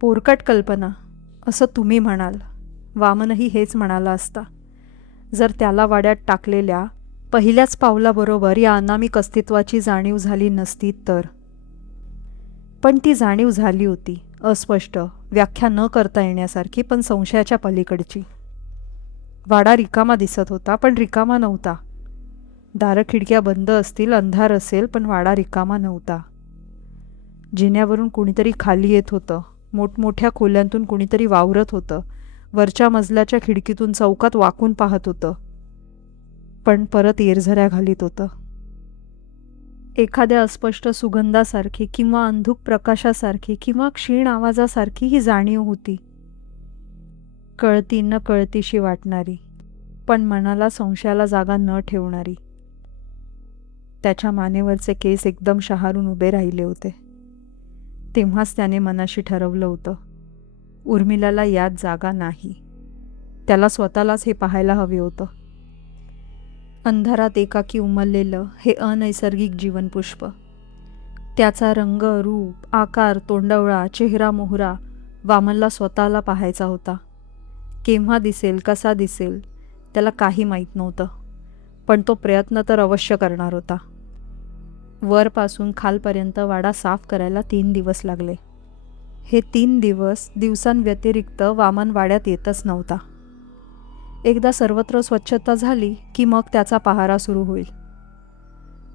पोरकट कल्पना असं तुम्ही म्हणाल. वामनही हेच म्हणाला असता जर त्याला वाड्यात टाकलेल्या पहिल्याच पावलाबरोबर या अनामिक अस्तित्वाची जाणीव झाली नसती तर. पण ती जाणीव झाली होती, अस्पष्ट, व्याख्या न करता येण्यासारखी, पण संशयाच्या पलीकडची. वाडा रिकामा दिसत होता, पण रिकामा नव्हता. दारं खिडक्या बंद असतील, अंधार असेल, पण वाडा रिकामा नव्हता. जिन्यावरून कुणीतरी खाली येत होतं, मोठमोठ्या खोल्यांतून कुणीतरी वावरत होतं, वरच्या मजल्याच्या खिडकीतून चौकात वाकून पाहत होतं, पण परत येरझऱ्या घालीत होतं. एखाद्या अस्पष्ट सुगंधासारखी किंवा अंधुक प्रकाशासारखी किंवा क्षीण आवाजासारखी ही जाणीव होती. कळती न कळतीशी वाटणारी, पण मनाला संशयाला जागा न ठेवणारी. त्याच्या मानेवरचे केस एकदम शहारून उभे राहिले होते. तेव्हाच त्याने मनाशी ठरवलं होतं, उर्मिलाला यात जागा नाही. त्याला स्वतःलाच हे पाहायला हवे होतं. अंधारात एकाकी उमललेलं हे अनैसर्गिक जीवनपुष्प. त्याचा रंग, रूप, आकार, तोंडवळा, चेहरा मोहरा वामनला स्वतःला पाहायचा होता. केव्हा दिसेल, कसा दिसेल, त्याला काही माहीत नव्हतं, पण तो प्रयत्न तर अवश्य करणार होता. वरपासून खालपर्यंत वाडा साफ करायला 3 दिवस लागले. हे 3 दिवसांव्यतिरिक्त वामन वाड्यात येतच नव्हता. एकदा सर्वत्र स्वच्छता झाली की मग त्याचा पहारा सुरू होईल.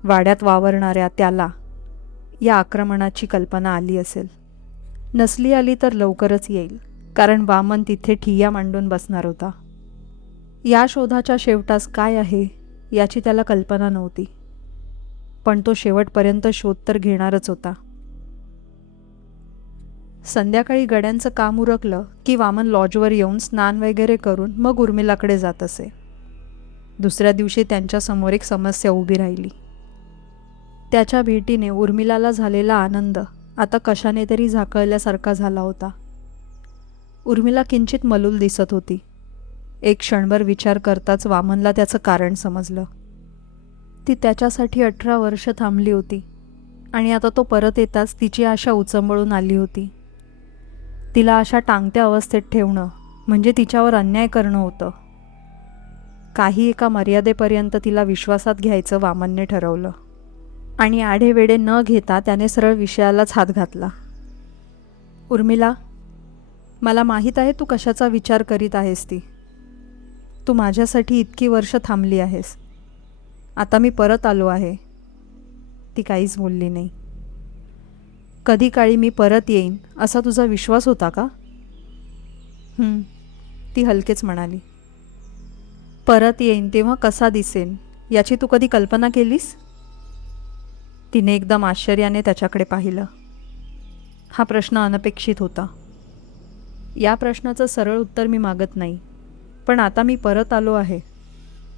वाड्यात वावरणाऱ्या त्याला या आक्रमणाची कल्पना आली असेल. नसली आली तर लवकरच येईल, कारण वामन तिथे ठिय्या मांडून बसणार होता. या शोधाच्या शेवटास काय आहे याची त्याला कल्पना नव्हती, पण तो शेवटपर्यंत शोध तर घेणारच होता. संध्याकाळी गड्यांचं काम उरकलं की वामन लॉजवर येऊन स्नान वगैरे करून मग उर्मिलाकडे जात असे. दुसऱ्या दिवशी त्यांच्यासमोर एक समस्या उभी राहिली. त्याच्या भेटीने उर्मिलाला झालेला आनंद आता कशाने तरी झाकळल्यासारखा झाला होता. उर्मिला किंचित मलूल दिसत होती. एक क्षणभर विचार करताच वामनला त्याचं कारण समजलं. ती त्याच्यासाठी 18 वर्ष थांबली होती आणि आता तो परत येताच तिची आशा उचंबळून आली होती. तिला अशा टांगत्या अवस्थेत ठेवणं म्हणजे तिच्यावर अन्याय करणं होतं. काही एका मर्यादेपर्यंत तिला विश्वासात घ्यायचं वामनने ठरवलं आणि आढेवेढे न घेता त्याने सरळ विषयालाच हात घातला. उर्मिला, मला माहीत आहे तू कशाचा विचार करीत आहेस. तू माझ्यासाठी इतकी वर्ष थांबली आहेस. आता मी परत आलो आहे. ती काहीच बोलली नाही. कधी काळी मी परत येईन असा तुझा विश्वास होता का? ती हलकेच म्हणाली. परत येईन तेव्हा कसा दिसेन याची तू कधी कल्पना केलीस? तिने एकदम आश्चर्याने त्याच्याकडे पाहिलं. हा प्रश्न अनपेक्षित होता. या प्रश्नाचं सरळ उत्तर मी मागत नाही, पण आता मी परत आलो आहे.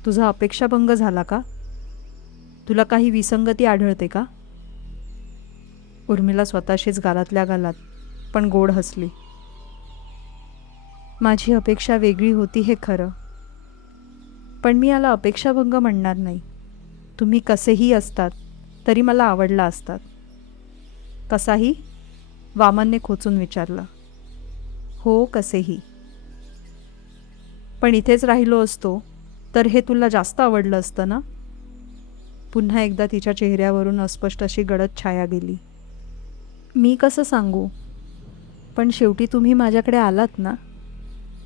तुझा अपेक्षाभंग झाला का? तुला काही विसंगती आढळते का? उर्मिला स्वतःशीच गालातल्या गालात पण गोड हसली. माझी अपेक्षा वेगळी होती हे खरं, पण मी याला अपेक्षाभंग म्हणणार नाही. तुम्ही कसेही असतात तरी मला आवडला असतात. कसाही? वामनने खोचून विचारलं. हो, कसेही. पण इथेच राहिलो असतो तर हे तुला जास्त आवडलं असतं ना? पुन्हा एकदा तिच्या चेहऱ्यावरून अस्पष्ट अशी गडद छाया गेली. मी कसं सांगू, पण शेवटी तुम्ही माझ्याकडे आलात ना.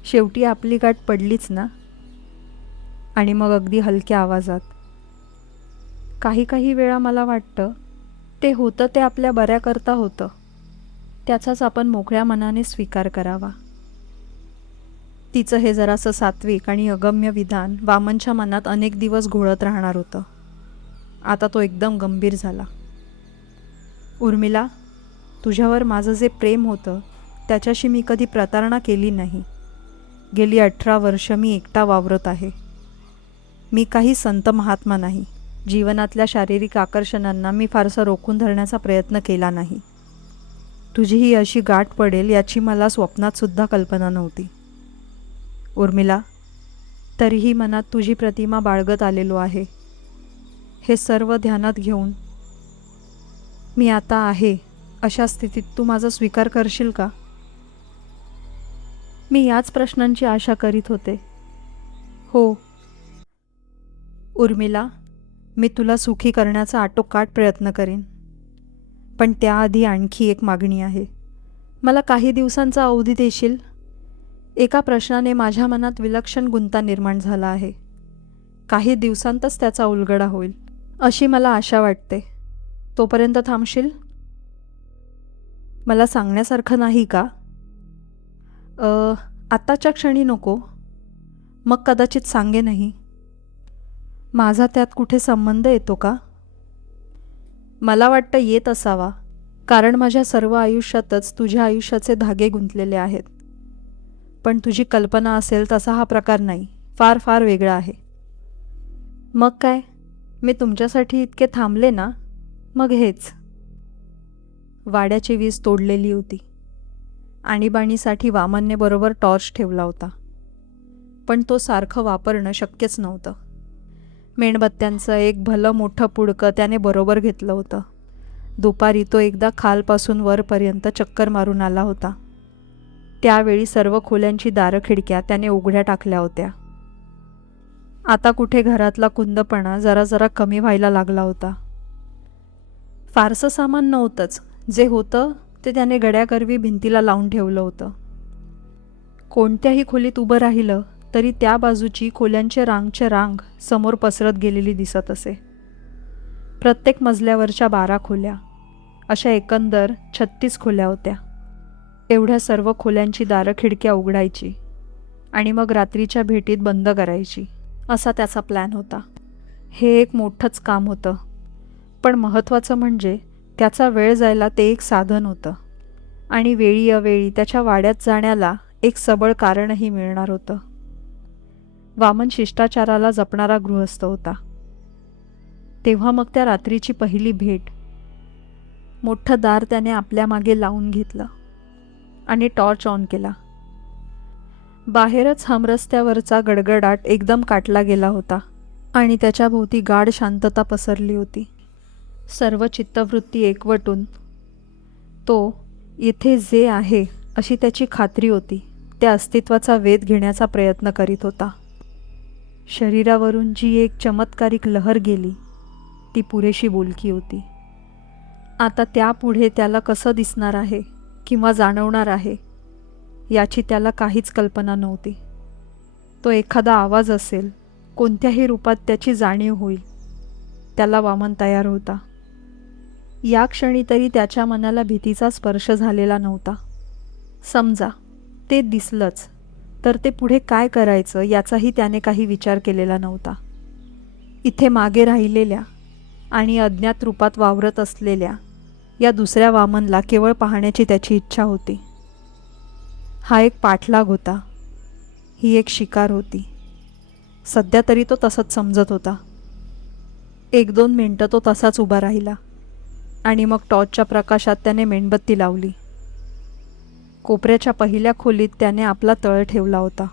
शेवटी आपली गाठ पडलीच ना. आणि मग अगदी हलक्या आवाजात, काही काही वेळा मला वाटतं ते होतं ते आपल्या बऱ्याकरता होतं. त्याचाच आपण मोकळ्या मनाने स्वीकार करावा. तिचं हे जरासं सात्विक आणि अगम्य विधान वामनच्या मनात अनेक दिवस घोळत राहणार होतं. आता तो एकदम गंभीर झाला. उर्मिला, तुझ्यावर माझं जे प्रेम होतं त्याच्याशी मी कधी प्रतारणा केली नाही. गेली 18 वर्ष मी एकटा वावरत आहे. मी काही संत महात्मा नाही. जीवनातल्या शारीरिक आकर्षणांना मी फारसा रोखून धरण्याचा प्रयत्न केला नाही. तुझी ही अशी गाठ पडेल याची मला स्वप्नातसुद्धा कल्पना नव्हती. उर्मिला, तरीही मनात तुझी प्रतिमा बाळगत आलेलो आहे. हे सर्व ध्यानात घेऊन मी आता आहे अशा स्थितीत तू माझा स्वीकार करशील का? मी याच प्रश्नांची आशा करीत होते. हो उर्मिला, मी तुला सुखी करण्याचा आटोकाट प्रयत्न करीन. पण त्याआधी आणखी एक मागणी आहे. मला काही दिवसांचा अवधी देशील? एका प्रश्नाने माझ्या मनात विलक्षण गुंता निर्माण झाला आहे. काही दिवसांतच त्याचा उलगडा होईल अशी मला आशा वाटते. तोपर्यंत थांबशील? मला सांगण्यासारखं नाही का? आत्ताच्या क्षणी नको. मग कदाचित सांगेनही. माझा त्यात कुठे संबंध येतो का? मला वाटतं येत असावा, कारण माझ्या सर्व आयुष्यातच तुझ्या आयुष्याचे धागे गुंतलेले आहेत. पण तुझी कल्पना असेल तसा हा प्रकार नाही, फार फार वेगळा आहे. मग काय, मी तुमच्यासाठी इतके थांबले ना, मग हेच. वाड्याची वीज तोडलेली होती. आणीबाणीसाठी वामनने बरोबर टॉर्च ठेवला होता, पण तो सारखं वापरणं शक्यच नव्हतं. मेणबत्त्यांचं एक भलं मोठं पुडकं त्याने बरोबर घेतलं होतं. दुपारी तो एकदा खालपासून वरपर्यंत चक्कर मारून आला होता. त्यावेळी सर्व खोल्यांची दारं खिडक्या त्याने उघड्या टाकल्या होत्या. आता कुठे घरातला कुंदपणा जरा जरा कमी व्हायला लागला होता. फारसं सामान नव्हतंच, जे होतं ते त्याने गड्याकरवी भिंतीला लावून ठेवलं होतं. कोणत्याही खोलीत उभं राहिलं तरी त्या बाजूची खोल्यांचे रांगचे रांग समोर पसरत गेलेली दिसत असे. प्रत्येक मजल्यावरच्या 12 खोल्या, अशा एकंदर 36 खोल्या होत्या. एवढ्या सर्व खोल्यांची दारं खिडक्या उघडायची आणि मग रात्रीच्या भेटीत बंद करायची, असा त्याचा प्लॅन होता. हे एक मोठंच काम होतं, पण महत्त्वाचं म्हणजे त्याचा वेळ जायला ते एक साधन होतं आणि वेळी अवेळी त्याच्या वाड्यात जाण्याला एक सबळ कारणही मिळणार होतं. वामन शिष्टाचाराला जपणारा गृहस्थ होता. तेव्हा मग त्या रात्रीची पहिली भेट. मोठं दार त्याने आपल्या मागे लावून घेतलं आणि टॉर्च ऑन केला. बाहेरच हमरस्त्यावरचा गडगडाट एकदम काटला गेला होता आणि त्याच्या भोवती गाढ शांतता पसरली होती. सर्व चित्तवृत्ती एकवटून तो इथे जे आहे अशी त्याची खात्री होती त्या अस्तित्वाचा वेध घेण्याचा प्रयत्न करीत होता. शरीरावरून जी एक चमत्कारिक लहर गेली ती पुरेशी बोलकी होती. आता त्यापुढे त्याला कसं दिसणार आहे किंवा जाणवणार आहे याची त्याला काहीच कल्पना नव्हती. तो एखादा आवाज असेल, कोणत्याही रूपात त्याची जाणीव होईल, त्याला वामन तयार होता. या क्षणी तरी त्याच्या मनाला भीतीचा स्पर्श झालेला नव्हता. समजा ते दिसलंच तर ते पुढे काय करायचं याचाही त्याने काही विचार केलेला नव्हता. इथे मागे राहिलेल्या आणि अज्ञात रूपात वावरत असलेल्या या दुसऱ्या वामनला केवळ पाहण्याची त्याची इच्छा होती. हा एक पाठलाग होता, ही एक शिकार होती. सध्या तरी तो तसंच समजत होता. 1-2 मिनटं तो तसाच उभा राहिला आणि मग टॉर्चच्या प्रकाशात त्याने मेणबत्ती लावली. कोपऱ्याच्या पहिल्या खोलीत त्याने आपला तळ ठेवला होता.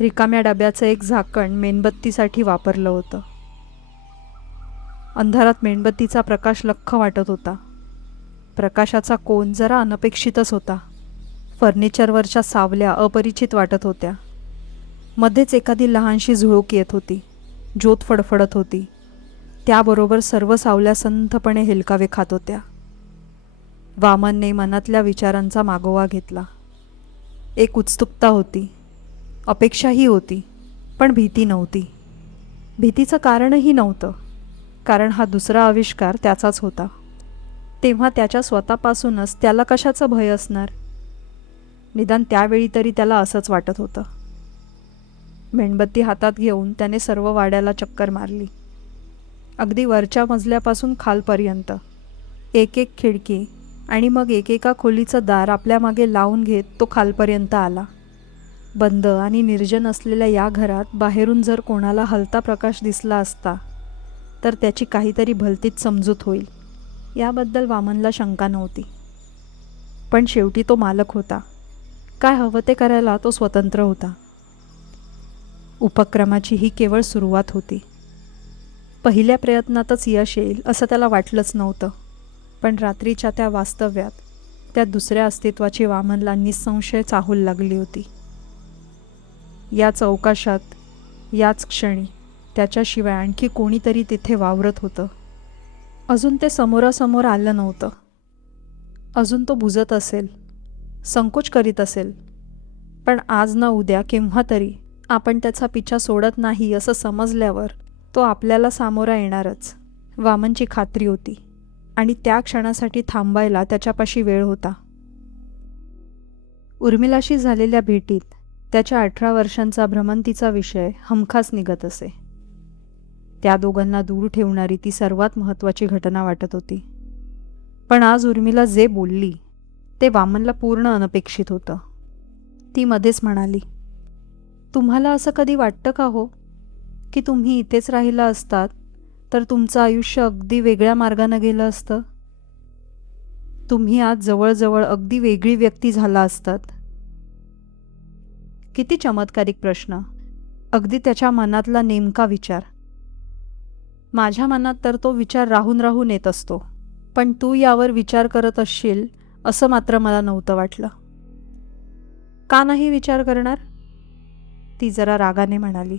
रिकाम्या डब्याचं एक झाकण मेणबत्तीसाठी वापरलं होतं. अंधारात मेणबत्तीचा प्रकाश लख्ख वाटत होता. प्रकाशाचा कोन जरा अनपेक्षितच होता. फर्निचरवरच्या सावल्या अपरिचित वाटत होत्या. मध्येच एखादी लहानशी झुळूक येत होती. ज्योत फडफडत होती. त्याबरोबर सर्व सावल्या संथपणे हेलकावे खात होत्या. वामनने मनातल्या विचारांचा मागोवा घेतला. एक उत्सुकता होती, अपेक्षाही होती, पण भीती नव्हती. भीतीचं कारणही नव्हतं, कारण हा दुसरा आविष्कार त्याचाच होता. तेव्हा त्याच्या स्वतःपासूनच त्याला कशाचं भय असणार? निदान त्यावेळी तरी त्याला असंच वाटत होतं. मेणबत्ती हातात घेऊन त्याने सर्व वाड्याला चक्कर मारली. अगदी वरच्या मजल्यापासून खालपर्यंत एक एक खिडकी आणि मग एकेका खोलीचं दार आपल्या मागे लावून घेत तो खालपर्यंत आला. बंद आणि निर्जन असलेल्या या घरात बाहेरून जर कोणाला हलता प्रकाश दिसला असता तर त्याची काहीतरी भलतीच समजूत होईल याबद्दल वामनला शंका नव्हती. पण शेवटी तो मालक होता. काय हवं ते करायला तो स्वतंत्र होता. उपक्रमाची ही केवळ सुरुवात होती. पहिल्या प्रयत्नातच यश येईल असं त्याला वाटलंच नव्हतं. पण रात्रीच्या त्या वास्तव्यात त्या दुसऱ्या अस्तित्वाची वामनला निसंशय चाहूल लागली होती. याच अवकाशात, याच क्षणी त्याच्याशिवाय आणखी कोणीतरी तिथे वावरत होतं. अजून ते समोरासमोर आलं नव्हतं. अजून तो बुजत असेल, संकोच करीत असेल, पण आज ना उद्या केव्हा तरी आपण त्याचा पिछा सोडत नाही असं समजल्यावर तो आपल्याला सामोरा येणारच, वामनची खात्री होती. आणि त्या क्षणासाठी थांबायला त्याच्यापाशी वेळ होता. उर्मिलाशी झालेल्या भेटीत त्याच्या 18 वर्षांचा भ्रमंतीचा विषय हमखास निघत असे. त्या दोघांना दूर ठेवणारी ती सर्वात महत्त्वाची घटना वाटत होती. पण आज उर्मिला जे बोलली ते वामनला पूर्ण अनपेक्षित होतं. ती मध्येच म्हणाली, तुम्हाला असं कधी वाटतं का हो, की तुम्ही इथेच राहिला असतात तर तुमचं आयुष्य अगदी वेगळ्या मार्गानं गेलं असतं? तुम्ही आज जवळजवळ अगदी वेगळी व्यक्ती झाला असतात. किती चमत्कारिक प्रश्न, अगदी त्याच्या मनातला नेमका विचार. माझ्या मनात तर तो विचार राहून राहून येत असतो, पण तू यावर विचार करत असशील असं मात्र मला नव्हतं वाटलं. का नाही विचार करणार? ती जरा रागाने म्हणाली.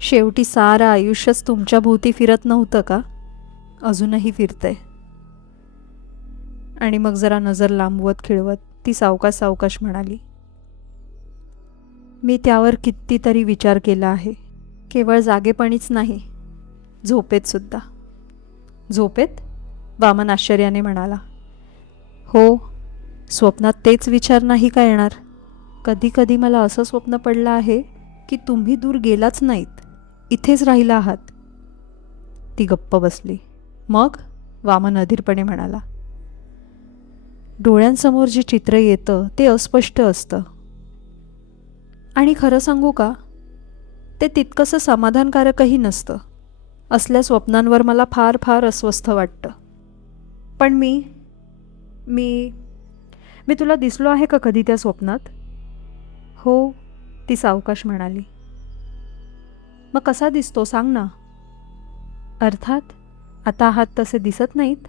शेवटी सारं आयुष्यच तुमच्या भोवती फिरत नव्हतं का? अजूनही फिरतंय. आणि मग जरा नजर लांबवत खिळवत ती सावकाश सावकाश म्हणाली, मी त्यावर कितीतरी विचार केला आहे. केवळ जागेपणीच नाही, झोपेत सुद्धा. झोपेत? वामन आश्चर्याने म्हणाला. हो, स्वप्नात तेच विचार नाही का येणार? कधी कधी मला असं स्वप्न पडलं आहे की तुम्ही दूर गेलाच नाहीत, इथेच राहिला आहात. ती गप्प बसली. मग? वामन अधीरपणे म्हणाला. डोळ्यांसमोर जे चित्र येतं ते अस्पष्ट असतं. आणि खरं सांगू का, ते तितकंसं समाधानकारकही नसतं. असल्या स्वप्नांवर मला फार फार अस्वस्थ वाटतं. पण मी तुला दिसलो आहे का कधी त्या स्वप्नात? हो, ती सावकाश म्हणाली. मग कसा दिसतो सांग ना? अर्थात आता आहात तसे दिसत नाहीत,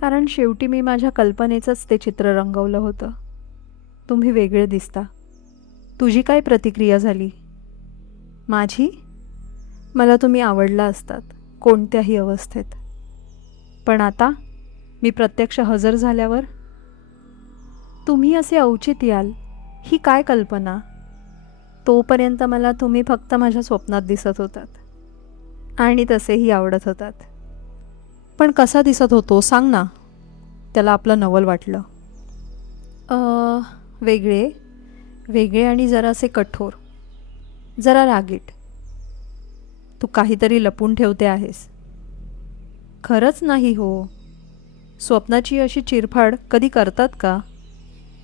कारण शेवटी मी माझ्या कल्पनेचंच ते चित्र रंगवलं होतं. तुम्ही वेगळे दिसता. तुझी काय प्रतिक्रिया झाली? माझी? मला तुम्ही आवडला असतात कोणत्याही अवस्थेत. पण आता मी प्रत्यक्ष हजर झाल्यावर तुम्ही असे अवचित याल ही काय कल्पना? तोपर्यंत मला तुम्ही फक्त माझ्या स्वप्नात दिसत होतात आणि तसेही आवडत होतात. पण कसा दिसत होतो सांग ना? त्याला आपलं नवल वाटलं. वेगळे आणि जरासे कठोर, जरा रागीट. तू काहीतरी लपून ठेवते आहेस. खरंच नाही हो. स्वप्नाची अशी चिरफाड कधी करतात का?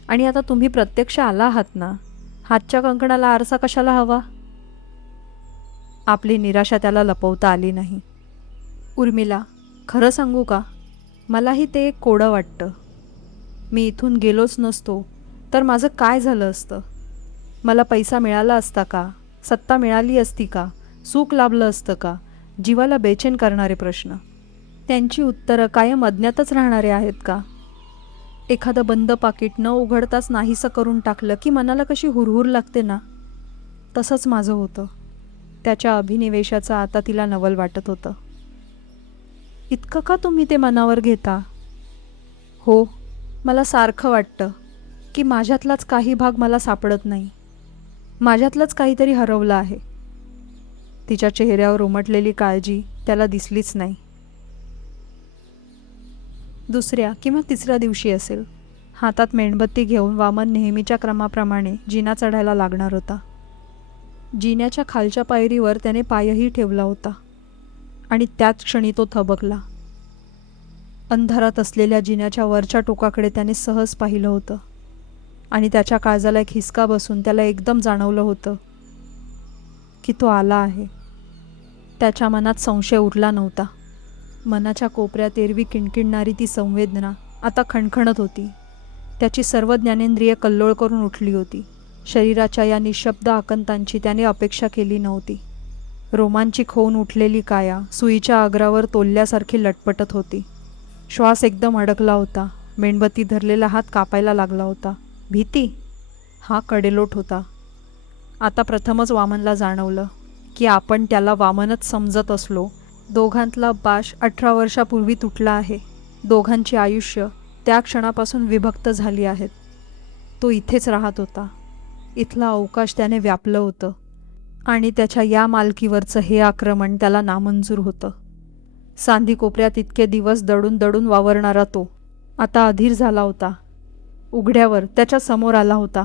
आणि आता तुम्ही प्रत्यक्ष आला आहात ना, हातच्या कंकणाला आरसा कशाला हवा? आपली निराशा त्याला लपवता आली नाही. उर्मिला, खरं सांगू का, मलाही ते एक कोडं वाटतं. मी इथून गेलोच नसतो तर माझं काय झालं असतं? मला पैसा मिळाला असता का? सत्ता मिळाली असती का? सुख लाभलं असतं का? जीवाला बेचैन करणारे प्रश्न. त्यांची उत्तरं कायम अज्ञातच राहणारे आहेत का? एखादं बंद पाकिट न उघडताच नाहीसं करून टाकलं की मनाला कशी हुरहुर लागते ना, तसंच माझं होतं. त्याच्या अभिनिवेशाचं आता तिला नवल वाटत होतं. इतकं का तुम्ही ते मनावर घेता? हो, मला सारखं वाटतं की माझ्यातलाच काही भाग मला सापडत नाही. माझ्यातलंच काहीतरी हरवलं आहे. तिच्या चेहऱ्यावर उमटलेली काळजी त्याला दिसलीच नाही. दुसऱ्या किंवा तिसऱ्या दिवशी असेल. हातात मेणबत्ती घेऊन वामन नेहमीच्या क्रमाप्रमाणे जिना चढायला लागणार होता. जिन्याच्या खालच्या पायरीवर त्याने पायही ठेवला होता आणि त्याच क्षणी तो थबकला. अंधारात असलेल्या जिन्याच्या वरच्या टोकाकडे त्याने सहज पाहिलं होतं आणि त्याच्या काळजाला एक हिसका बसून त्याला एकदम जाणवलं होतं की तो आला आहे. त्याच्या मनात संशय उरला नव्हता. मनाच्या कोपऱ्यात एरवी किणकिणणारी ती संवेदना आता खणखणत होती. त्याची सर्व ज्ञानेंद्रिय कल्लोळ करून उठली होती. शरीराच्या या निशब्द आकंतांची त्याने अपेक्षा केली नव्हती. रोमांचिक होऊन उठलेली काया सुईच्या अग्रावर तोलल्यासारखी लटपटत होती. श्वास एकदम अडकला होता मेणबत्ती धरलेला हात कापायला लागला होता. भीती? हा कडेलोट होता. आता प्रथमच वामनला जाणवलं की आपण त्याला वामनच समजत असलो. दोघांतला बाश 18 वर्षापूर्वी तुटला आहे. दोघांची आयुष्य त्या क्षणापासून विभक्त झाली आहेत. तो इथेच राहत होता. इथला अवकाश त्याने व्यापलं होतं आणि त्याच्या या मालकीवरचं हे आक्रमण त्याला नामंजूर होतं. सांधी कोपऱ्यात इतके दिवस दडून दडून वावरणारा तो आता अधीर झाला होता. उघड्यावर त्याच्या समोर आला होता.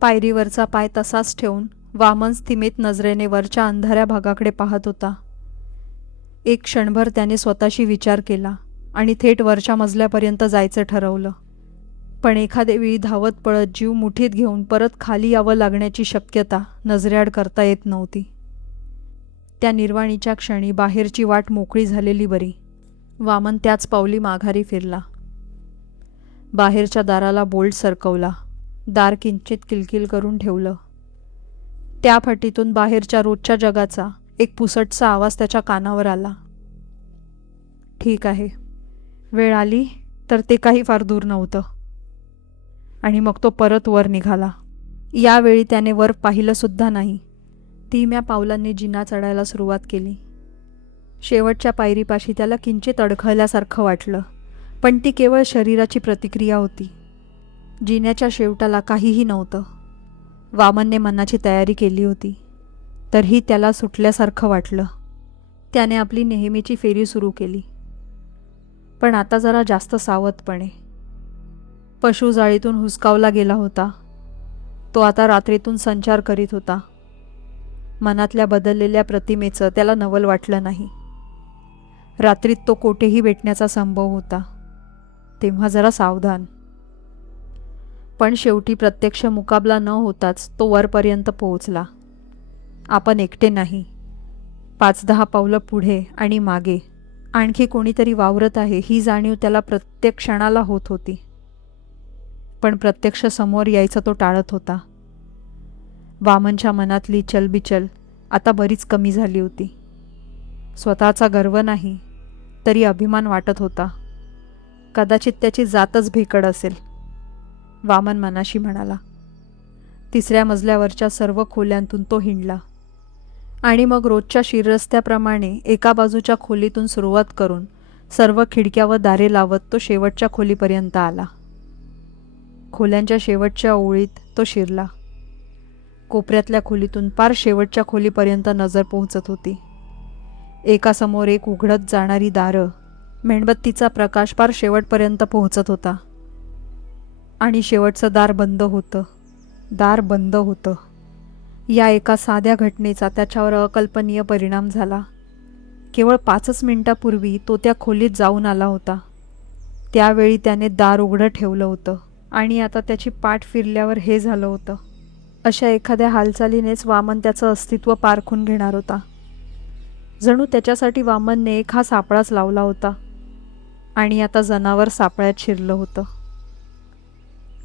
पायरीवरचा पाय तसाच ठेवून वामन स्थिमित नजरेने वरच्या अंधाऱ्या भागाकडे पाहत होता. एक क्षणभर त्याने स्वतःशी विचार केला आणि थेट वरच्या मजल्यापर्यंत जायचं ठरवलं. पण एखाद्या वेळी धावत पळत जीव मुठीत घेऊन परत खाली यावं लागण्याची शक्यता नजरेआड करता येत नव्हती. त्या निर्वाणीच्या क्षणी बाहेरची वाट मोकळी झालेली बरी. वामन त्याच पावली माघारी फिरला. बाहेरच्या दाराला बोल्ट सरकवला. दार किंचित किलकिल करून ठेवलं. त्या फटीतून बाहेरच्या रोजच्या जगाचा एक पुसटसा आवाज त्याच्या कानावर आला. ठीक आहे. वेळ आली तर ते काही फार दूर नव्हतं. आणि मग तो परत वर निघाला. यावेळी त्याने वर पाहिलंसुद्धा नाही. धीम्या पावलांनी जिना चढायला सुरुवात केली. शेवटच्या पायरीपाशी त्याला किंचित अडखळल्यासारखं वाटलं, पण ती केवळ शरीराची प्रतिक्रिया होती. जिन्याच्या शेवटाला काहीही नव्हतं. वामनने मनाची तयारी केली होती, तरीही त्याला सुटल्यासारखं वाटलं. त्याने आपली नेहमीची फेरी सुरू केली, पण आता जरा जास्त सावधपणे. पशु जाळीतून हुसकावला गेला होता. तो आता रात्रीतून संचार करीत होता. मनातल्या बदललेल्या प्रतिमेचं त्याला नवल वाटलं नाही. रात्रीत तो कोठेही भेटण्याचा संभव होता, तेव्हा जरा सावधान. पण शेवटी प्रत्यक्ष मुकाबला न होताच तो वरपर्यंत पोहोचला. आपण एकटे नाही. 5-10 पावलं पुढे आणि मागे आणखी कोणीतरी वावरत आहे ही जाणीव त्याला प्रत्येक क्षणाला होत होती. पण प्रत्यक्ष समोर यायचं तो टाळत होता. वामनच्या मनातली चलबिचल आता बरीच कमी झाली होती. स्वतःचा गर्व नाही, तरी अभिमान वाटत होता. कदाचित त्याची जातच भेकड असेल, वामन मनाशी म्हणाला. 3ऱ्या मजल्यावरच्या सर्व खोल्यांतून तो हिंडला आणि मग रोजच्या शिररस्त्याप्रमाणे एका बाजूच्या खोलीतून सुरुवात करून सर्व खिडक्या व दारे लावत तो शेवटच्या खोलीपर्यंत आला. खोल्यांच्या शेवटच्या ओळीत तो शिरला. कोपऱ्यातल्या खोलीतून पार शेवटच्या खोलीपर्यंत नजर पोहोचत होती. एकासमोर एक उघडत जाणारी दारं, मेणबत्तीचा प्रकाश पार शेवटपर्यंत पोहोचत होता. आणि शेवटचं दार बंद होतं. दार बंद होतं. या एका साध्या घटनेचा त्याच्यावर अकल्पनीय परिणाम झाला. केवळ 5च मिनिटापूर्वी तो त्या खोलीत जाऊन आला होता. त्यावेळी त्याने दार उघडं ठेवलं होतं आणि आता त्याची पाठ फिरल्यावर हे झालं होतं. अशा एखाद्या हालचालीनेच वामन त्याचं अस्तित्व पारखून घेणार होता. जणू त्याच्यासाठी वामनने एक हा सापळाच लावला होता आणि आता जनावर सापळ्यात शिरलं होतं.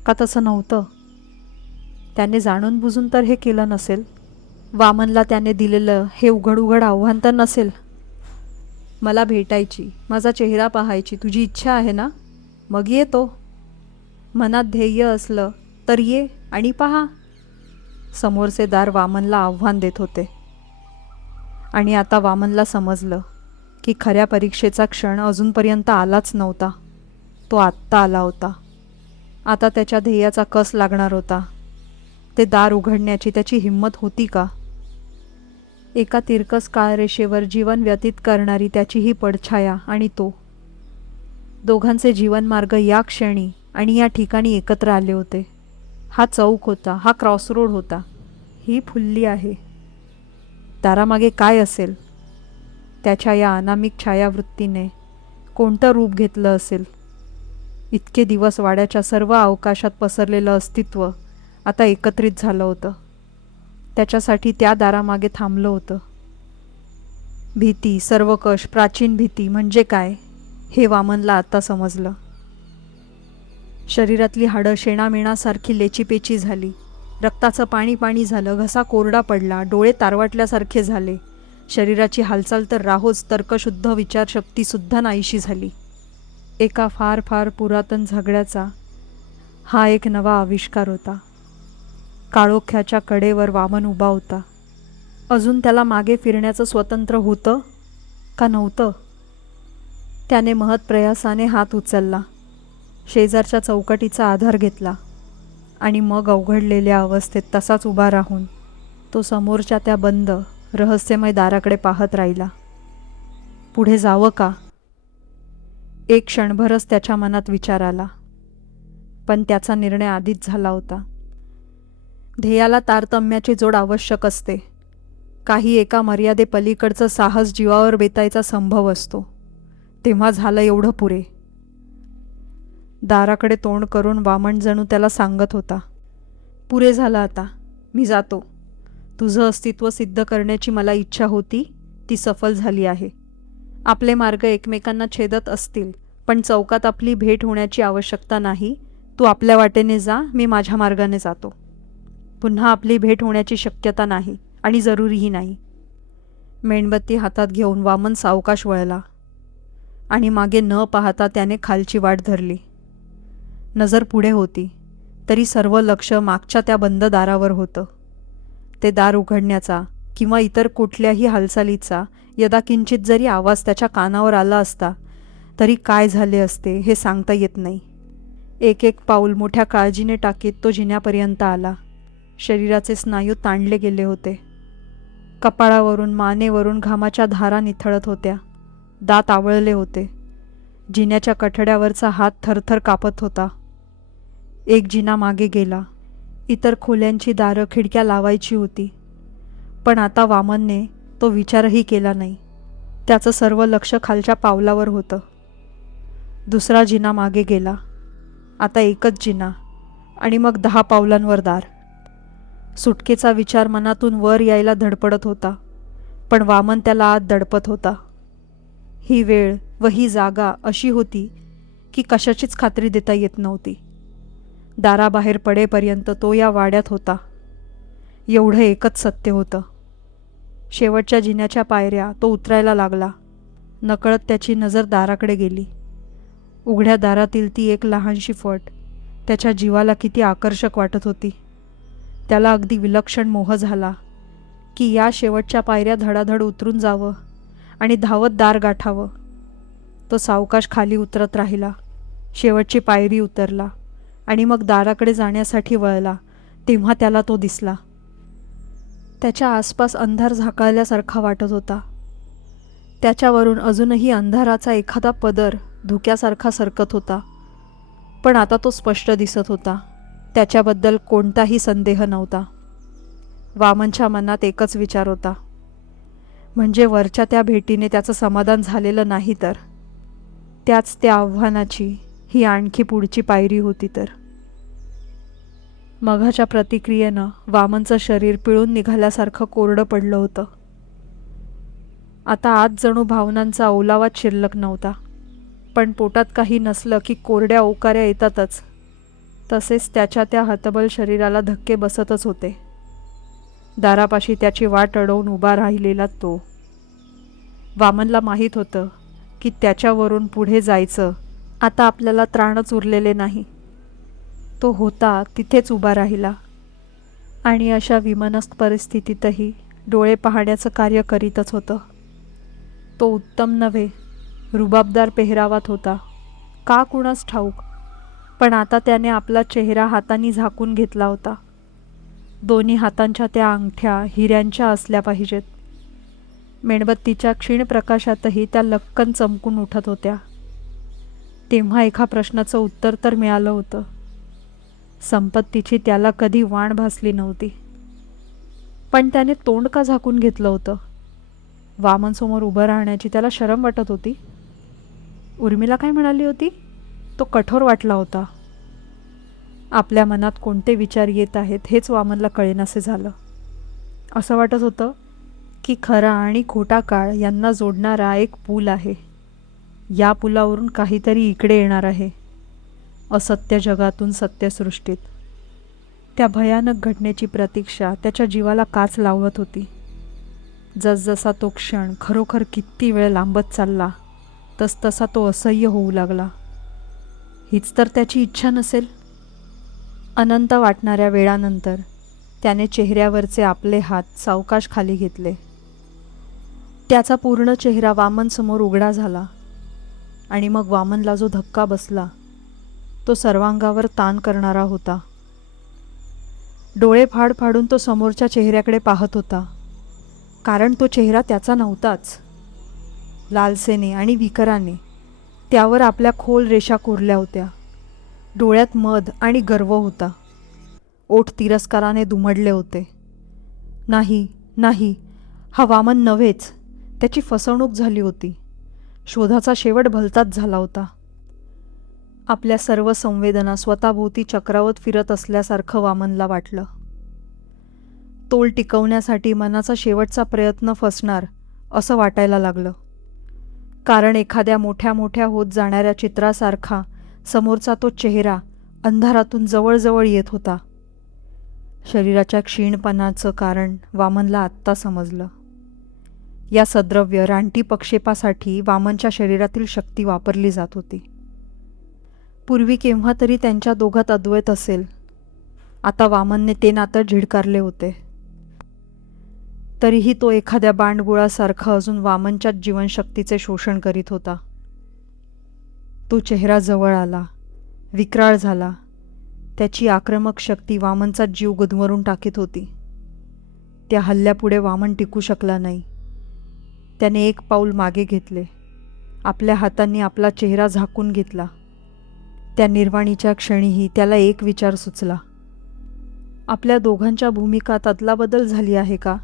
का तसं नव्हतं? त्याने जाणून बुजून तर हे केलं नसेल. वामनला त्याने दिलेलं हे उघड उघड आव्हान तर नसेल. मला भेटायची, माझा चेहरा पाहायची तुझी इच्छा आहे ना? मग ये तो. मनात ध्येय असलं तर ये आणि पहा. समोरचे दार वामनला आव्हान देत होते. आणि आता वामनला समजलं की खऱ्या परीक्षेचा क्षण अजूनपर्यंत आलाच नव्हता. तो आत्ता आला होता. आता त्याच्या ध्येयाचा कस लागणार होता. ते दार उघडण्याची त्याची हिंमत होती का? एका तिरकस काळरेषेवर जीवन व्यतीत करणारी त्याची ही पडछाया आणि तो, दोघांचे जीवनमार्ग या क्षणी आणि या ठिकाणी एकत्र आले होते. हा चौक होता, हा क्रॉसरोड होता, ही फुल्ली आहे. दारामागे काय असेल? त्याच्या या अनामिक छायावृत्तीने कोणतं रूप घेतलं असेल? इतके दिवस वाड्याच्या सर्व अवकाशात पसरलेलं अस्तित्व आता एकत्रित झालं होतं. त्याच्यासाठी त्या दारामागे थांबलं होतं. भीती, सर्वकष, प्राचीन भीती म्हणजे काय हे वामनला आता समजलं. शरीरातली हाडं शेणामेणासारखी लेचीपेची झाली. रक्ताचं पाणी पाणी झालं. घसा कोरडा पडला. डोळे तारवाटल्यासारखे झाले. शरीराची हालचाल तर राहोच, तर्कशुद्ध विचारशक्तीसुद्धा नाहीशी झाली. एका फार फार पुरातन झगड्याचा हा एक नवा आविष्कार होता. काळोख्याच्या कडेवर वामन उभा होता. अजून त्याला मागे फिरण्याचं स्वतंत्र होतं का नव्हतं? त्याने महत्प्रयासाने हात उचलला, शेजारच्या चौकटीचा आधार घेतला आणि मग अवघडलेल्या अवस्थेत तसाच उभा राहून तो समोरच्या त्या बंद रहस्यमय दाराकडे पाहत राहिला. पुढे जावं का? एक क्षणभरच त्याच्या मनात विचार आला, पण त्याचा निर्णय आधीच झाला होता. ध्येयाला तारतम्याची जोड आवश्यक असते. काही एका मर्यादेपलीकडचं साहस जीवावर बेतायचा संभव असतो. तेव्हा झालं एवढं पुरे. दाराकडे तोंड करून वामन जणू त्याला सांगत होता, पुरे झालं आता, मी जातो. तुझं अस्तित्व सिद्ध करण्याची मला इच्छा होती, ती सफल झाली आहे. आपले मार्ग एकमेकांना छेदत असतील, पण चौकात आपली भेट होण्याची आवश्यकता नाही. तू आपल्या वाटेने जा, मी माझ्या मार्गाने जातो. पुन्हा आपली भेट होण्याची शक्यता नाही आणि जरुरीही नाही. मेणबत्ती हातात घेऊन वामन सावकाश वळला आणि मागे न पाहता त्याने खालची वाट धरली. नजर पुढे होती, तरी सर्व लक्ष मागच्या त्या बंद दारावर होतं. ते दार उघडण्याचा किंवा इतर कुठल्याही हालचालीचा यदाकिंचित जरी आवाज त्याच्या कानावर आला असता, तरी काय झाले असते हे सांगता येत नाही. एक एक पाऊल मोठ्या काळजीने टाकीत तो जिन्यापर्यंत आला. शरीराचे स्नायू ताणले गेले होते. कपाळावरून मानेवरून घामाच्या धारा निथळत होत्या. दात आवळले होते. जिन्याच्या कठड्यावरचा हात थरथर कापत होता. एक जिना मागे गेला. इतर खोल्यांची दारं खिडक्या लावायची होती, पण आता वामनने तो विचारही केला नाही. त्याचं सर्व लक्ष खालच्या पावलावर होतं. दुसरा जिना मागे गेला. आता एकच जिना आणि मग 10 पावलांवर दार. सुटकेचा विचार मनातून वर यायला धडपडत होता, पण वामन त्याला आत दडपत होता. ही वेळ व ही जागा अशी होती की कशाचीच खात्री देता येत नव्हती. दाराबाहेर पडेपर्यंत तो या वाड्यात होता, एवढं एकच सत्य होतं. शेवटच्या जिन्याच्या पायऱ्या तो उतरायला लागला. नकळत त्याची नजर दाराकडे गेली. उघड्या दारातील ती एक लहानशी फट त्याच्या जीवाला किती आकर्षक वाटत होती. त्याला अगदी विलक्षण मोह झाला की या शेवटच्या पायऱ्या धडाधड उतरून जावं आणि धावत दार गाठावं. तो सावकाश खाली उतरत राहिला. शेवटची पायरी उतरला आणि मग दाराकडे जाण्यासाठी वळला, तेव्हा त्याला तो दिसला. त्याच्या आसपास अंधार झाकळल्यासारखा वाटत होता. त्याच्यावरून अजूनही अंधाराचा एखादा पदर धुक्यासारखा सरकत होता, पण आता तो स्पष्ट दिसत होता. त्याच्याबद्दल कोणताही संदेह नव्हता. वामनच्या मनात एकच विचार होता, म्हणजे वरच्या त्या भेटीने त्याचं समाधान झालेलं नाही तर त्याच त्या आव्हानाची ही आणखी पुढची पायरी होती तर. मघाच्या प्रतिक्रियेनं वामनचं शरीर पिळून निघाल्यासारखं कोरडं पडलं होतं. आता आत जणू भावनांचा ओलावाच शिल्लक नव्हता, पण पोटात काही नसलं की कोरड्या ओकाऱ्या येतातच, तसेच त्याच्या त्या हतबल शरीराला धक्के बसतच होते. दारापाशी त्याची वाट अडवून उभा राहिलेला तो. वामनला माहीत होतं की त्याच्यावरून पुढे जायचं आता आपल्याला त्राणच उरलेले नाही. तो होता तिथेच उभा राहिला आणि अशा विमनस्क परिस्थितीतही डोळे पाहण्याचं कार्य करीतच होतं. तो उत्तम नव्हे, रुबाबदार पेहरावात होता का कुणास ठाऊक, पण आता त्याने आपला चेहरा हातांनी झाकून घेतला होता. दोन्ही हातांच्या त्या अंगठ्या हिऱ्यांच्या असल्या पाहिजेत. मेणबत्तीच्या क्षीण प्रकाशातही त्या लक्कन चमकून उठत होत्या. तेव्हा एका प्रश्नाचं उत्तर तर मिळालं होतं. संपत्तीची त्याला कधी वाण भासली नव्हती, पण त्याने तोंड का झाकून घेतलं होतं? वामनसमोर उभं राहण्याची त्याला शरम वाटत होती. उर्मिला काय म्हणाली होती? तो कठोर वाटला होता. आपल्या मनात कोणते विचार येत आहेत हेच वामनला कळेनासे झालं. असं वाटत होतं की खरा आणि खोटा काळ यांना जोडणारा एक पूल आहे. या पुलावरून काहीतरी इकडे येणार आहे, असत्य जगातून सत्यसृष्टीत. त्या भयानक घटनेची प्रतीक्षा त्याच्या जीवाला काच लावत होती. जसजसा तो क्षण खरोखर किती वेळ लांबत चालला, तसतसा तो असह्य होऊ लागला. हीच तर त्याची इच्छा नसेल. अनंत वाटणाऱ्या वेळानंतर त्याने चेहऱ्यावरचे आपले हात सावकाश खाली घेतले. त्याचा पूर्ण चेहरा वामनसमोर उघडा झाला आणि मग वामनला जो धक्का बसला तो सर्वांगावर ताण करणारा होता. डोळे फाड फाडून तो समोरच्या चेहऱ्याकडे पाहत होता, कारण तो चेहरा त्याचा नव्हताच. लालसेने आणि विकराने त्यावर आपल्या खोल रेषा कोरल्या होत्या. डोळ्यात मद आणि गर्व होता. ओठ तिरस्काराने दुमडले होते. नाही नाही, हा वामन नव्हेच. त्याची फसवणूक झाली होती. शोधाचा शेवट भलताच झाला होता. आपल्या सर्व संवेदना स्वतःभोवती चक्रावत फिरत असल्यासारखं वामनला वाटलं. तोल टिकवण्यासाठी मनाचा शेवटचा प्रयत्न फसणार असं वाटायला लागलं. कारण एखाद्या मोठ्या मोठ्या होत जाणाऱ्या चित्रासारखा समोरचा तो चेहरा अंधारातून जवळजवळ येत होता. शरीराच्या क्षीणपणाचं कारण वामनला आत्ता समजलं. या सद्रव्य रानटी पक्षेपासाठी वामनच्या शरीरातील शक्ती वापरली जात होती. पूर्वी केव्हा तरी त्यांच्या दोघात अद्वैत असेल. आता वामनने ते नातं झिडकारले होते. तरीही तो एखाद्या बांडगुळासारखा अजून वामनच्याच जीवनशक्तीचे शोषण करीत होता. तो चेहरा जवळ आला, विक्राळ झाला. त्याची आक्रमक शक्ती वामनचा जीव गुदमरून टाकीत होती. त्या हल्ल्यापुढे वामन टिकू शकला नाही. त्याने एक पाऊल मागे घेतले. आपल्या हातांनी आपला चेहरा झाकून घेतला. त्या निर्वाणीच्या क्षणीही त्याला एक विचार सुचला. आपल्या दोघांच्या भूमिकात अदलाबदल झाली आहे का?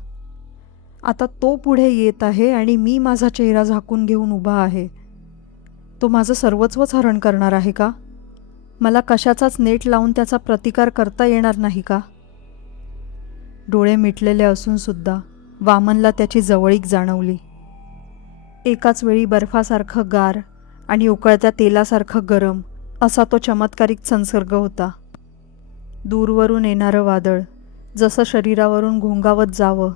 आता तो पुढे येत आहे आणि मी माझा चेहरा झाकून घेऊन उभा आहे. तो माझं सर्वस्वच हरण करणार आहे का? मला कशाचाच नेट लावून त्याचा प्रतिकार करता येणार नाही का? डोळे मिटलेले असून सुद्धा वामनला त्याची जवळीक जाणवली. एकाच वेळी बर्फासारखं गार आणि उकळत्या तेलासारखं गरम असा तो चमत्कारिक संसर्ग होता. दूरवरून येणारं वादळ जसं शरीरावरून घोंगावत जावं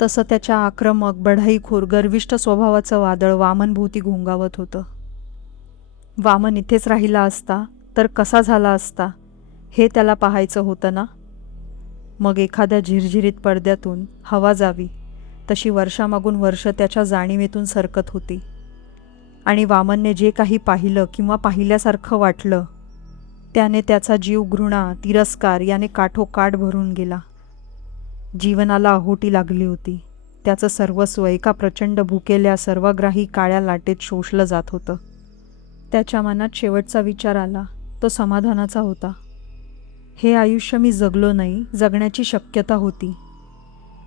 तसं त्याच्या आक्रमक, बढाईखोर, गर्विष्ठ स्वभावाचं वादळ वामनभोवती घोंगावत होतं. वामन इथेच राहिला असता तर कसा झाला असता हे त्याला पाहायचं होतं ना. मग एखाद्या झिरझिरीत पडद्यातून हवा जावी तशी वर्षामागून वर्ष त्याच्या जाणीवेतून सरकत होती. आणि वामनने जे काही पाहिलं किंवा पाहिल्यासारखं वाटलं त्याने त्याचा जीव घृणा, तिरस्कार याने काठोकाठ भरून गेला. जीवनाला अहोटी लागली होती. त्याचं सर्वस्व एका प्रचंड भुकेल्या सर्वग्राही काळ्या लाटेत शोषलं जात होतं. त्याच्या मनात शेवटचा विचार आला तो समाधानाचा होता. हे आयुष्य मी जगलो नाही, जगण्याची शक्यता होती.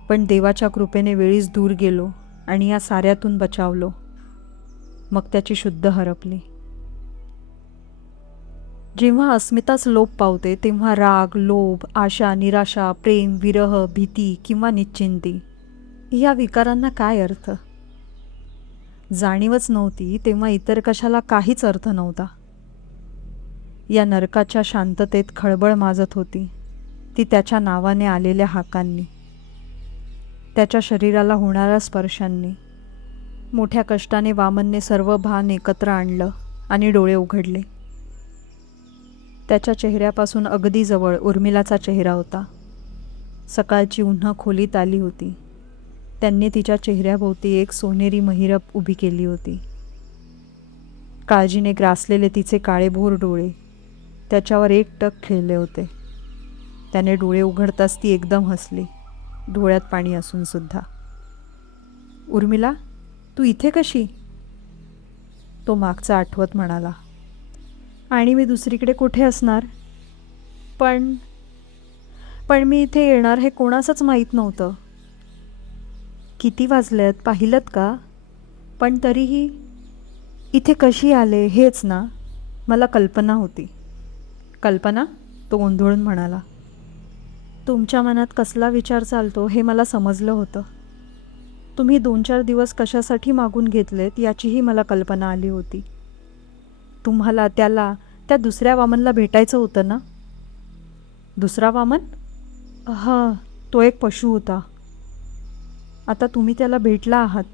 पण देवाच्या कृपेने वेळीच दूर गेलो आणि या साऱ्यातून बचावलो. मग त्याची शुद्ध हरपली. जेव्हा अस्मिताच लोप पावते तेव्हा राग, लोभ, आशा, निराशा, प्रेम, विरह, भीती किंवा निश्चिंती या विकारांना काय अर्थ? जाणीवच नव्हती तेव्हा इतर कशाला काहीच अर्थ नव्हता. या नरकाच्या शांततेत खळबळ माजत होती ती त्याच्या नावाने आलेल्या हाकांनी, त्याच्या शरीराला होणाऱ्या स्पर्शांनी. मोठ्या कष्टाने वामनने सर्व भान एकत्र आणलं आणि डोळे उघडले. त्याच्या चेहऱ्यापासून अगदी जवळ उर्मिलाचा चेहरा होता. सकाळची उन्हं खोलीत आली होती. त्यांनी तिच्या चेहऱ्याभोवती एक सोनेरी महिरप उभी केली होती. काळजीने ग्रासलेले तिचे काळेभोर डोळे त्याच्यावर एकटक खेळले होते. त्याने डोळे उघडताच ती एकदम हसली, डोळ्यात पाणी असून सुद्धा. उर्मिला, तू इथे कशी? तो मागचा आठवत म्हणाला. आणि मी दुसरीकडे कुठे असणार? पण मी इथे येणार हे कोणाचंच माहीत नव्हतं. किती वाजलेत पाहिलंत का? पण तरीही इथे कशी आले हेच ना. मला कल्पना होती. कल्पना? तो गोंधळून म्हणाला. तुमच्या मनात कसला विचार चालतो हे मला समजलं होतं. तुम्ही 2-4 दिवस कशासाठी मागून घेतलेत याचीही मला कल्पना आली होती. तुम्हाला त्या दुसऱ्या वामनला भेटायचं होतं ना? दुसरा वामन? हां, तो एक पशु होता. आता तुम्ही त्याला भेटला आहात.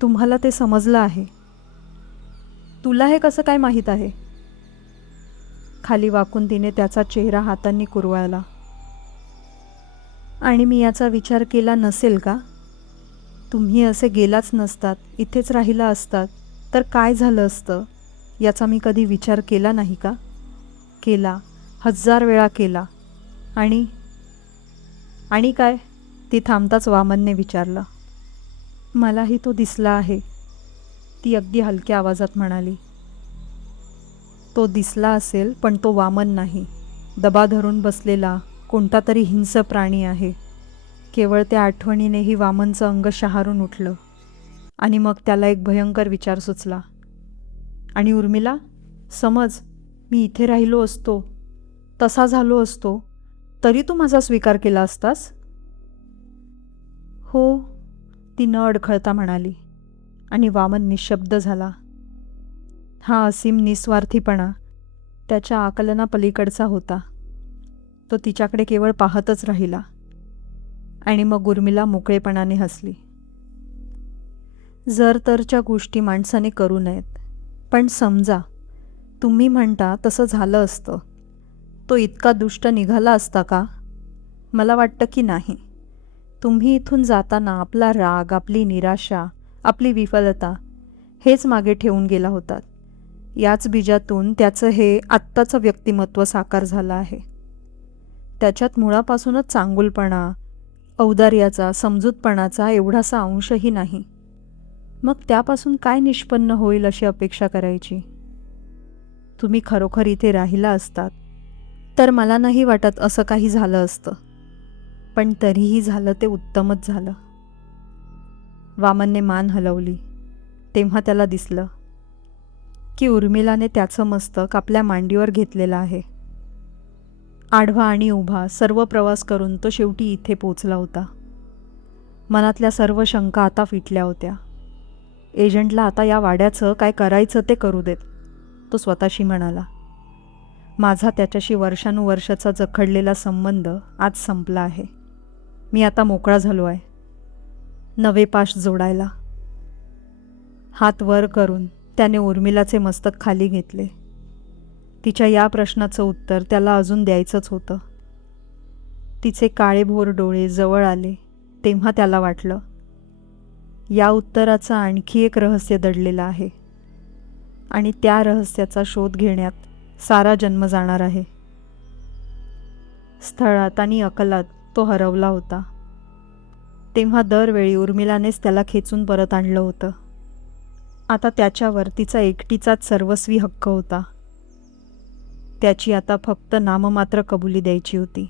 तुम्हाला ते समजलं आहे. तुला हे कसं काय माहीत आहे? खाली वाकून तिने त्याचा चेहरा हातांनी कुरवाळला. आणि मी याचा विचार केला नसेल का? तुम्ही असे गेलाच नसतात, इथेच राहिला असतात तर काय झालं असतं याचा मी कधी विचार केला नाही का? केला, 1000 वेळा केला. आणि काय? ती थांबताच वामनने विचारलं. मलाही तो दिसला आहे, ती अगदी हलक्या आवाजात म्हणाली. तो दिसला असेल पण तो वामन नाही. दबा धरून बसलेला कोणता तरी हिंस्र प्राणी आहे. केवळ त्या आठवणीनेही वामनचं अंग शहारून उठलं आणि मग त्याला एक भयंकर विचार सुचला. आणि उर्मिला, समज मी इथे राहिलो असतो, तसा झालो असतो, तरी तू माझा स्वीकार केला असतास? हो, ती न अडखळता म्हणाली. आणि वामन निशब्द झाला. हा असीम निस्वार्थीपणा त्याच्या आकलनापलीकडचा होता. तो तिच्याकडे केवळ पाहतच राहिला. आणि मग उर्मिला मोकळेपणाने हसली. जर तरच्या गोष्टी माणसाने करू नयेत. पण समजा तुम्ही म्हणता तसं झालं असतं, तो इतका दुष्ट निघाला असता का? मला वाटतं की नाही. तुम्ही इथून जाताना आपला राग, आपली निराशा, आपली विफलता हेच मागे ठेवून गेला होतात. याच बीजातून त्याचं हे आत्ताचं व्यक्तिमत्व साकार झालं आहे. त्याच्यात मुळापासूनच चांगुलपणा, औदार्याचा, समजूतपणाचा एवढासा अंशही नाही. मग त्यापासून काय निष्पन्न होईल अशी अपेक्षा करायची? तुम्ही खरोखर इथे राहिला असतात तर मला नाही वाटत असं काही झालं असतं. पण तरीही झालं ते उत्तमच झालं. वामनने मान हलवली. तेव्हा त्याला दिसलं की उर्मिलाने त्याचं मस्तक आपल्या मांडीवर घेतलेलं आहे. आडवा आणि उभा सर्व प्रवास करून तो शेवटी इथे पोचला होता. मनातल्या सर्व शंका आता फिटल्या होत्या. एजंटला आता या वाड्याचं काय करायचं ते करू देत, तो स्वतःशी म्हणाला. माझा त्याच्याशी वर्षानुवर्षाचा जखडलेला संबंध आज संपला आहे. मी आता मोकळा झालो आहे नवे पाश जोडायला. हात वर करून त्याने उर्मिलाचे मस्तक खाली घेतले. तिच्या या प्रश्नाचं उत्तर त्याला अजून द्यायचंच होतं. तिचे काळेभोर डोळे जवळ आले तेव्हा त्याला वाटलं, या उत्तराचं आणखी एक रहस्य दडलेलं आहे आणि त्या रहस्याचा शोध घेण्यात सारा जन्म जाणार आहे. स्थळात आणि अकलात तो हरवला होता. तेव्हा दरवेळी उर्मिलानेच त्याला खेचून परत आणलं होतं. आता त्याच्यावर तिचा एकटीचाच सर्वस्वी हक्क होता. त्याची आता फक्त नाममात्र कबुली द्यायची होती.